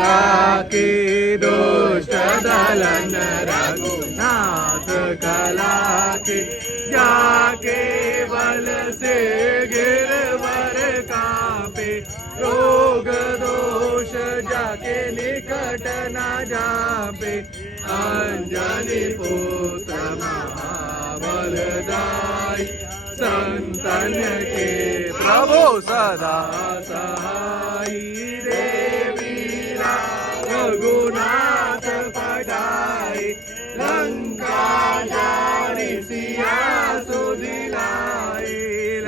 लाके दुष्ट दलन रघुनाथ कला के जाके बल से गिरवर कापे रोग दोष जाके निकट न जापे अंजनी पुत्र महाबलदाई संतन के प्रभु सदा सहाई देवी रघुनाथ पठाई लंका जारी सिया सुदिलाई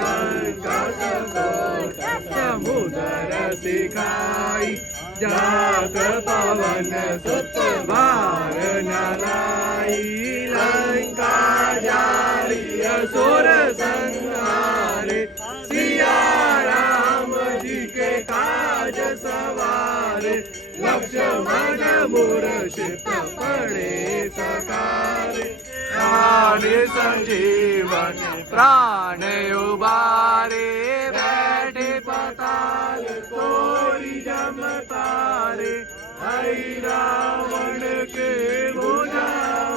लंका सकोट समुद्र सिखाई जात पवन सुत बार नलाई लंका जारी असुर संहारे सिया राम जी के काज सवारे लक्ष्मण मूर्छित पड़े सकारे प्राण संजीवन प्राण उबारे बैठे पताल तोरी जम तारे हई रावण के भुजा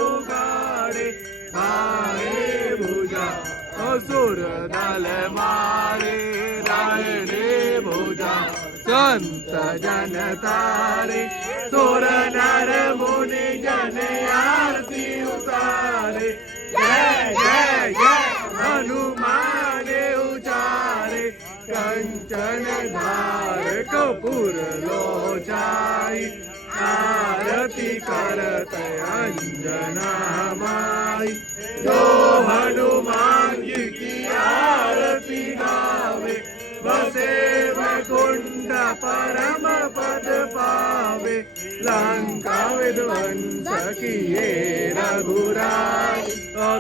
उगारे खाए भुजा असुर दल मारे रायणे भुजा संत जन तारे सुर नर मुनि जन आरती उतारे जय जय जय हनुमान उचारे कंचन धार कपूर लोचाई आरती करत अंजना माई जो हनुमान जी की आरती गावे बसे वैकुंठ परम पद पावे लंका विध्वंस किए रघुराय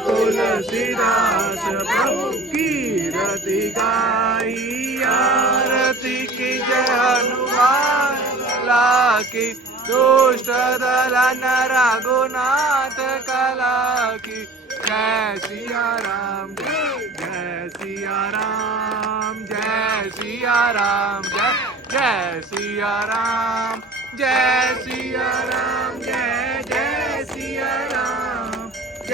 तुलसीदास प्रभु की रति गाई आरती की जय हनुमान लाकी दुष्ट दलन रघुनाथ कला की जय सिया राम जय सिया राम जय सिया राम जय सिया राम जय सिया राम जय